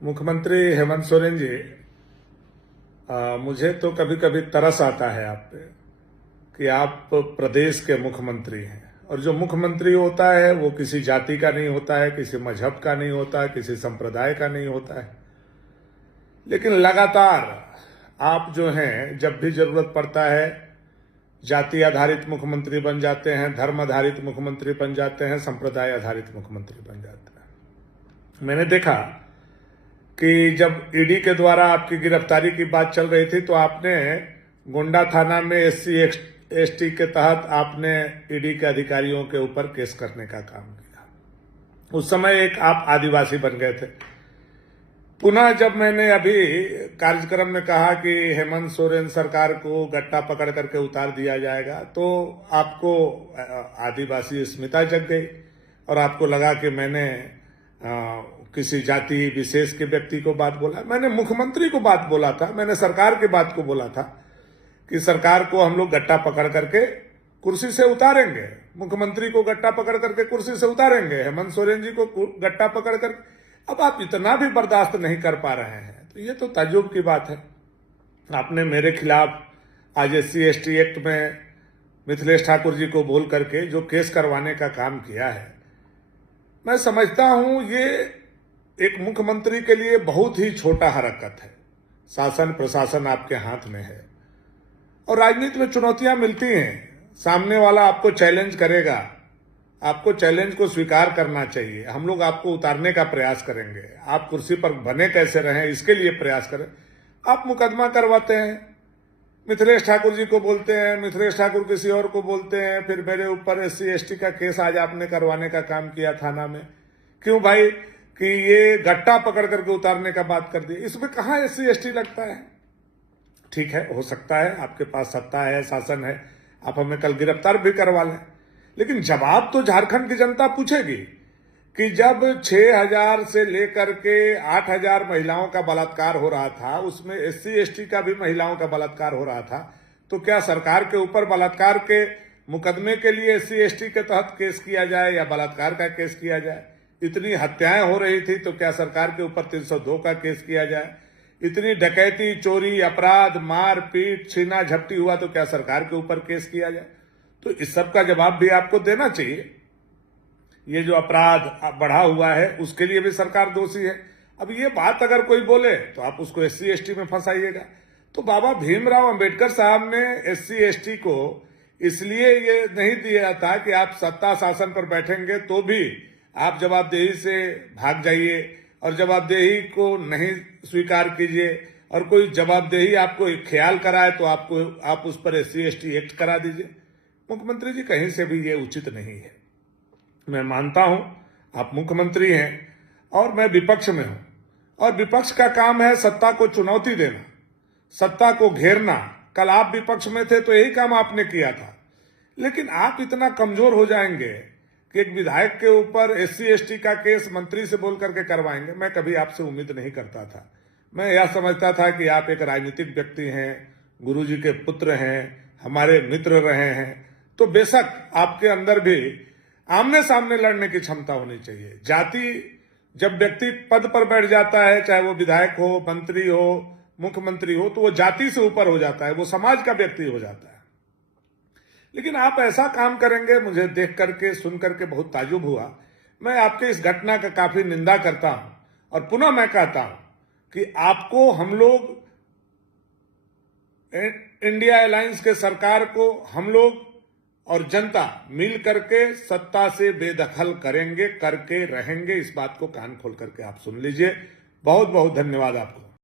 मुख्यमंत्री हेमंत सोरेन जी, मुझे तो कभी कभी तरस आता है आप पे कि आप प्रदेश के मुख्यमंत्री हैं। और जो मुख्यमंत्री होता है वो किसी जाति का नहीं होता है, किसी मजहब का नहीं होता है, किसी संप्रदाय का नहीं होता है। लेकिन लगातार आप जो हैं, जब भी जरूरत पड़ता है, जाति आधारित मुख्यमंत्री बन जाते हैं, धर्म आधारित मुख्यमंत्री बन जाते हैं, संप्रदाय आधारित मुख्यमंत्री बन जाते हैं। मैंने देखा कि जब ईडी के द्वारा आपकी गिरफ्तारी की बात चल रही थी तो आपने गोंडा थाना में SC/ST के तहत आपने ईडी के अधिकारियों के ऊपर केस करने का काम किया। उस समय एक आप आदिवासी बन गए थे। पुनः जब मैंने अभी कार्यक्रम में कहा कि हेमंत सोरेन सरकार को गट्टा पकड़ करके उतार दिया जाएगा, तो आपको आदिवासी अस्मिता जग गई और आपको लगा कि मैंने किसी जाति विशेष के व्यक्ति को बात बोला। मैंने मुख्यमंत्री को बात बोला था, मैंने सरकार की बात को बोला था कि सरकार को हम लोग गट्टा पकड़ करके कुर्सी से उतारेंगे, मुख्यमंत्री को गट्टा पकड़ करके कुर्सी से उतारेंगे, हेमंत सोरेन जी को गट्टा पकड़ कर। अब आप इतना भी बर्दाश्त नहीं कर पा रहे हैं तो ये तो ताज्जुब की बात है। आपने मेरे खिलाफ आज SC/ST एक्ट में मिथिलेश ठाकुर जी को बोल करके जो केस करवाने का काम किया है, मैं समझता हूं ये एक मुख्यमंत्री के लिए बहुत ही छोटा हरकत है। शासन प्रशासन आपके हाथ में है और राजनीति में चुनौतियां मिलती हैं। सामने वाला आपको चैलेंज करेगा, आपको चैलेंज को स्वीकार करना चाहिए। हम लोग आपको उतारने का प्रयास करेंगे, आप कुर्सी पर बने कैसे रहें इसके लिए प्रयास करें। आप मुकदमा करवाते हैं, मिथिलेश ठाकुर जी को बोलते हैं, मिथिलेश ठाकुर किसी और को बोलते हैं, फिर मेरे ऊपर SC/ST का केस आज आपने करवाने का काम किया थाना में। क्यों भाई? कि ये गट्टा पकड़ करके उतारने का बात कर दी। इसमें कहाँ SC/ST लगता है? ठीक है, हो सकता है आपके पास सत्ता है, शासन है, आप हमें कल गिरफ्तार भी करवा लें, लेकिन जवाब तो झारखंड की जनता पूछेगी कि जब 6,000 से लेकर के 8,000 महिलाओं का बलात्कार हो रहा था, उसमें SC/ST का भी महिलाओं का बलात्कार हो रहा था, तो क्या सरकार के ऊपर बलात्कार के मुकदमे के लिए SC/ST के तहत केस किया जाए या बलात्कार का केस किया जाए? इतनी हत्याएं हो रही थी तो क्या सरकार के ऊपर 302 का केस किया जाए? इतनी डकैती, चोरी, अपराध, मार पीट, छीना झपटी हुआ तो क्या सरकार के ऊपर केस किया जाए? तो इस सब का जवाब भी आपको देना चाहिए। ये जो अपराध बढ़ा हुआ है उसके लिए भी सरकार दोषी है। अब ये बात अगर कोई बोले तो आप उसको SC/ST में फंसाइएगा। तो बाबा भीमराव अंबेडकर साहब ने SC/ST को इसलिए ये नहीं दिया था कि आप सत्ता शासन पर बैठेंगे तो भी आप जवाबदेही से भाग जाइए और जवाबदेही को नहीं स्वीकार कीजिए, और कोई जवाबदेही आपको ख्याल कराए तो आप उस पर SC/ST एक्ट करा दीजिए। मुख्यमंत्री जी, कहीं से भी ये उचित नहीं है। मैं मानता हूं आप मुख्यमंत्री हैं और मैं विपक्ष में हूं, और विपक्ष का काम है सत्ता को चुनौती देना, सत्ता को घेरना। कल आप विपक्ष में थे तो यही काम आपने किया था, लेकिन आप इतना कमजोर हो जाएंगे कि एक विधायक के ऊपर SC/ST का केस मंत्री से बोल करके करवाएंगे। मैं कभी आपसे उम्मीद नहीं करता था। मैं यह समझता था कि आप एक राजनीतिक व्यक्ति हैं, गुरुजी के पुत्र हैं, हमारे मित्र रहे हैं, तो बेशक आपके अंदर भी आमने सामने लड़ने की क्षमता होनी चाहिए। जाति, जब व्यक्ति पद पर बैठ जाता है, चाहे वो विधायक हो, मंत्री हो, मुख्यमंत्री हो, तो वो जाति से ऊपर हो जाता है, वो समाज का व्यक्ति हो जाता है। लेकिन आप ऐसा काम करेंगे, मुझे देख करके सुन करके बहुत ताज्जुब हुआ। मैं आपके इस घटना का काफी निंदा करता हूं और पुनः मैं कहता हूं कि आपको हम लोग इंडिया अलायंस के सरकार को हम लोग और जनता मिल करके सत्ता से बेदखल करेंगे, करके रहेंगे। इस बात को कान खोल करके आप सुन लीजिए। बहुत बहुत धन्यवाद आपको।